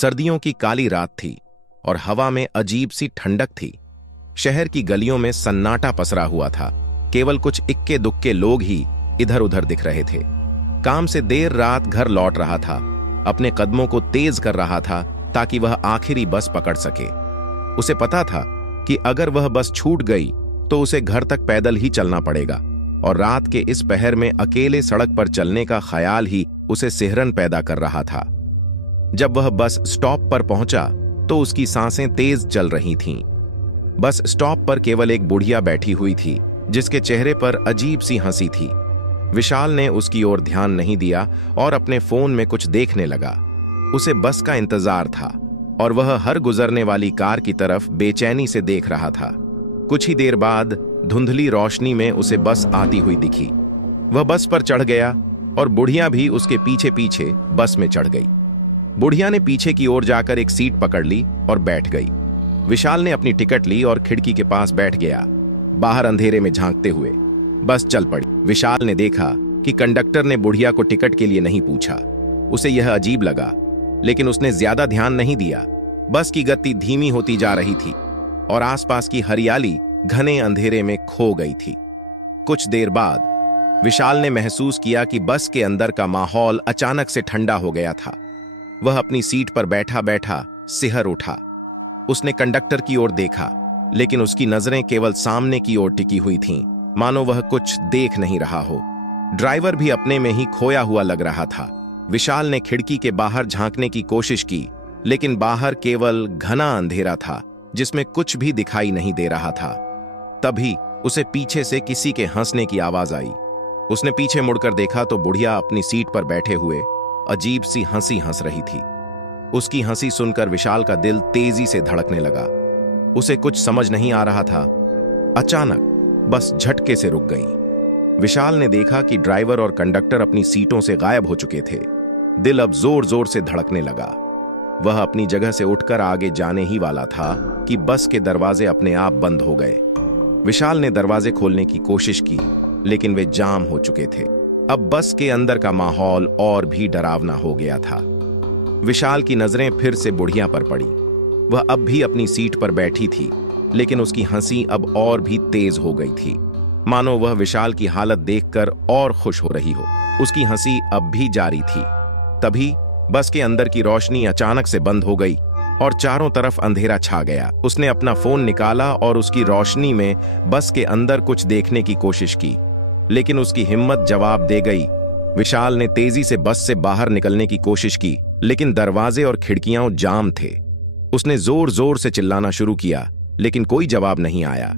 सर्दियों की काली रात थी और हवा में अजीब सी ठंडक थी। शहर की गलियों में सन्नाटा पसरा हुआ था। केवल कुछ इक्के दुक्के लोग ही इधर उधर दिख रहे थे। काम से देर रात घर लौट रहा था, अपने कदमों को तेज कर रहा था ताकि वह आखिरी बस पकड़ सके। उसे पता था कि अगर वह बस छूट गई तो उसे घर तक पैदल ही चलना पड़ेगा, और रात के इस पहर में अकेले सड़क पर चलने का ख्याल ही उसे सिहरन पैदा कर रहा था। जब वह बस स्टॉप पर पहुंचा तो उसकी सांसें तेज चल रही थीं। बस स्टॉप पर केवल एक बुढ़िया बैठी हुई थी जिसके चेहरे पर अजीब सी हंसी थी। विशाल ने उसकी ओर ध्यान नहीं दिया और अपने फोन में कुछ देखने लगा। उसे बस का इंतजार था और वह हर गुजरने वाली कार की तरफ बेचैनी से देख रहा था। कुछ ही देर बाद धुंधली रोशनी में उसे बस आती हुई दिखी। वह बस पर चढ़ गया और बुढ़िया भी उसके पीछे पीछे बस में चढ़ गई। बुढ़िया ने पीछे की ओर जाकर एक सीट पकड़ ली और बैठ गई। विशाल ने अपनी टिकट ली और खिड़की के पास बैठ गया, बाहर अंधेरे में झांकते हुए। बस चल पड़ी। विशाल ने देखा कि कंडक्टर ने बुढ़िया को टिकट के लिए नहीं पूछा। उसे यह अजीब लगा, लेकिन उसने ज्यादा ध्यान नहीं दिया। बस की गति धीमी होती जा रही थी और आसपास की हरियाली घने अंधेरे में खो गई थी। कुछ देर बाद विशाल ने महसूस किया कि बस के अंदर का माहौल अचानक से ठंडा हो गया था। वह अपनी सीट पर बैठा बैठा सिहर उठा। उसने कंडक्टर की ओर देखा, लेकिन उसकी नजरें केवल सामने की ओर टिकी हुई थीं, मानो वह कुछ देख नहीं रहा हो। ड्राइवर भी अपने में ही खोया हुआ लग रहा था। विशाल ने खिड़की के बाहर झांकने की कोशिश की, लेकिन बाहर केवल घना अंधेरा था जिसमें कुछ भी दिखाई नहीं दे रहा था। तभी उसे पीछे से किसी के हंसने की आवाज आई। उसने पीछे मुड़कर देखा तो बुढ़िया अपनी सीट पर बैठे हुए अजीब सी हंसी हंस रही थी। उसकी हंसी सुनकर विशाल का दिल तेजी से धड़कने लगा। उसे कुछ समझ नहीं आ रहा था। अचानक बस झटके से रुक गई। विशाल ने देखा कि ड्राइवर और कंडक्टर अपनी सीटों से गायब हो चुके थे। दिल अब जोर जोर से धड़कने लगा। वह अपनी जगह से उठकर आगे जाने ही वाला था कि बस के दरवाजे अपने आप बंद हो गए। विशाल ने दरवाजे खोलने की कोशिश की, लेकिन वे जाम हो चुके थे। अब बस के अंदर का माहौल और भी डरावना हो गया था। विशाल की नजरें फिर से बुढ़िया पर पड़ी। वह अब भी अपनी सीट पर बैठी थी, लेकिन उसकी हंसी अब और भी तेज हो गई थी, मानो वह विशाल की हालत देखकर और खुश हो रही हो। उसकी हंसी अब भी जारी थी। तभी बस के अंदर की रोशनी अचानक से बंद हो गई और चारों तरफ अंधेरा छा गया। उसने अपना फोन निकाला और उसकी रोशनी में बस के अंदर कुछ देखने की कोशिश की, लेकिन उसकी हिम्मत जवाब दे गई। विशाल ने तेजी से बस से बाहर निकलने की कोशिश की, लेकिन दरवाजे और खिड़कियां जाम थे। उसने जोर जोर से चिल्लाना शुरू किया, लेकिन कोई जवाब नहीं आया।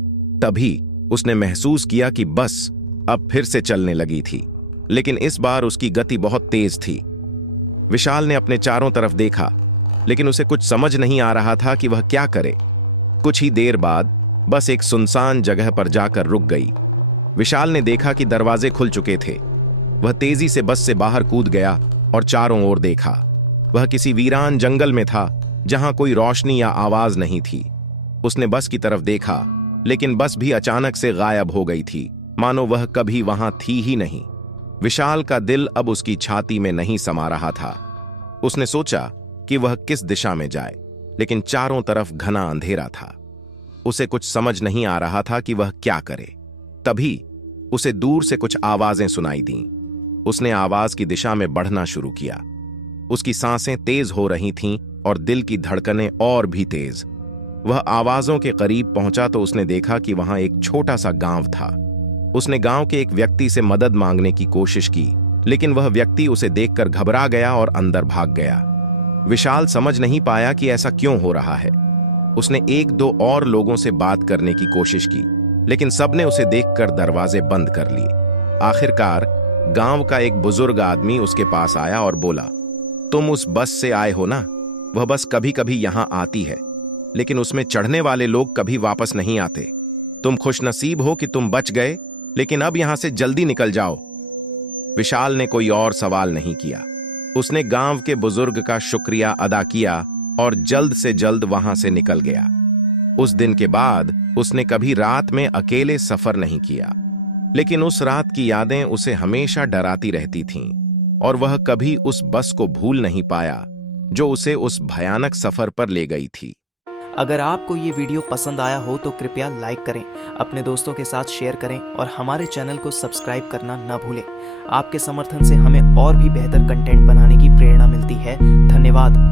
तभी उसने महसूस किया कि बस अब फिर से चलने लगी थी, लेकिन इस बार उसकी गति बहुत तेज थी। विशाल ने अपने चारों तरफ देखा, लेकिन उसे कुछ समझ नहीं आ रहा था कि वह क्या करे। कुछ ही देर बाद बस एक सुनसान जगह पर जाकर रुक गई। विशाल ने देखा कि दरवाजे खुल चुके थे। वह तेजी से बस से बाहर कूद गया और चारों ओर देखा। वह किसी वीरान जंगल में था जहां कोई रोशनी या आवाज नहीं थी। उसने बस की तरफ देखा, लेकिन बस भी अचानक से गायब हो गई थी, मानो वह कभी वहां थी ही नहीं। विशाल का दिल अब उसकी छाती में नहीं समा रहा था। उसने सोचा कि वह किस दिशा में जाए, लेकिन चारों तरफ घना अंधेरा था। उसे कुछ समझ नहीं आ रहा था कि वह क्या करे। तभी उसे दूर से कुछ आवाजें सुनाई दीं। उसने आवाज की दिशा में बढ़ना शुरू किया। उसकी सांसें तेज हो रही थीं और दिल की धड़कनें और भी तेज। वह आवाजों के करीब पहुंचा तो उसने देखा कि वहां एक छोटा सा गांव था। उसने गांव के एक व्यक्ति से मदद मांगने की कोशिश की, लेकिन वह व्यक्ति उसे देखकर घबरा गया और अंदर भाग गया। विशाल समझ नहीं पाया कि ऐसा क्यों हो रहा है। उसने एक दो और लोगों से बात करने की कोशिश की, लेकिन सबने उसे देखकर दरवाजे बंद कर लिए। आखिरकार गांव का एक बुजुर्ग आदमी उसके पास आया और बोला, तुम उस बस से आए हो ना? वह बस कभी कभी यहां आती है, लेकिन उसमें चढ़ने वाले लोग कभी वापस नहीं आते। तुम खुशनसीब हो कि तुम बच गए, लेकिन अब यहां से जल्दी निकल जाओ। विशाल ने कोई और सवाल नहीं किया। उसने गांव के बुजुर्ग का शुक्रिया अदा किया और जल्द से जल्द वहां से निकल गया। उस दिन के बाद उसने कभी रात में अकेले सफर नहीं किया, लेकिन उस रात की यादें उसे हमेशा डराती रहती थीं और वह कभी उस बस को भूल नहीं पाया जो उसे उस भयानक सफर पर ले गई थी। अगर आपको ये वीडियो पसंद आया हो तो कृपया लाइक करें, अपने दोस्तों के साथ शेयर करें और हमारे चैनल को सब्सक्राइब करना न भूलें। आपके समर्थन से हमें और भी बेहतर कंटेंट बनाने की प्रेरणा मिलती है। धन्यवाद।